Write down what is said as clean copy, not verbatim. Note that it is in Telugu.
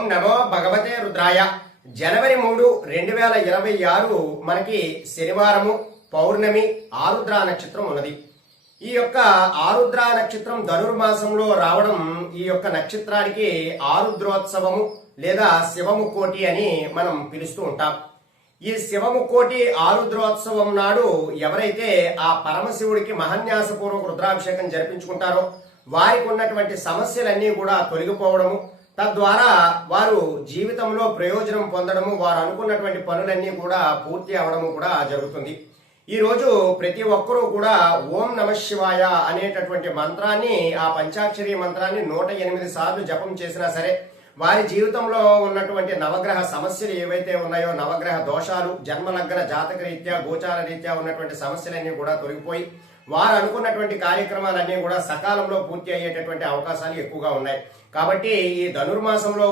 ఓం నమో భగవతే రుద్రాయ. జనవరి 3, 2026 మనకి శనివారము, పౌర్ణమి, ఆరుద్ర నక్షత్రం ఉన్నది. ఈ యొక్క ఆరుద్ర నక్షత్రం ధనుర్మాసంలో రావడం ఈ యొక్క నక్షత్రానికి ఆరుద్రోత్సవము లేదా శివముకోటి అని మనం పిలుస్తూ ఉంటాం. ఈ శివముకోటి ఆరుద్రోత్సవం నాడు ఎవరైతే ఆ పరమశివుడికి మహన్యాసపూర్వక రుద్రాభిషేకం జరిపించుకుంటారో వారికి ఉన్నటువంటి సమస్యలన్నీ కూడా తొలగిపోవడము, తద్వారా వారు జీవితంలో ప్రయోజనం పొందడము, వారు అనుకున్నటువంటి పనులన్నీ కూడా పూర్తి అవడము కూడా జరుగుతుంది. ఈ రోజు ప్రతి ఒక్కరూ కూడా ఓం నమ శివాయ అనేటటువంటి మంత్రాన్ని, ఆ పంచాక్షరి మంత్రాన్ని 108 సార్లు జపం చేసినా సరే వారి జీవితంలో ఉన్నటువంటి నవగ్రహ సమస్యలు ఏవైతే ఉన్నాయో, నవగ్రహ దోషాలు, జన్మలగ్న జాతక రీత్యా గోచార రీత్యా ఉన్నటువంటి సమస్యలన్నీ కూడా తొలగిపోయి వారు అనుకున్నటువంటి కార్యక్రమాలన్నీ కూడా సకాలంలో పూర్తి అయ్యేటటువంటి అవకాశాలు ఎక్కువగా ఉన్నాయి. కాబట్టి ఈ ధనుర్మాసంలో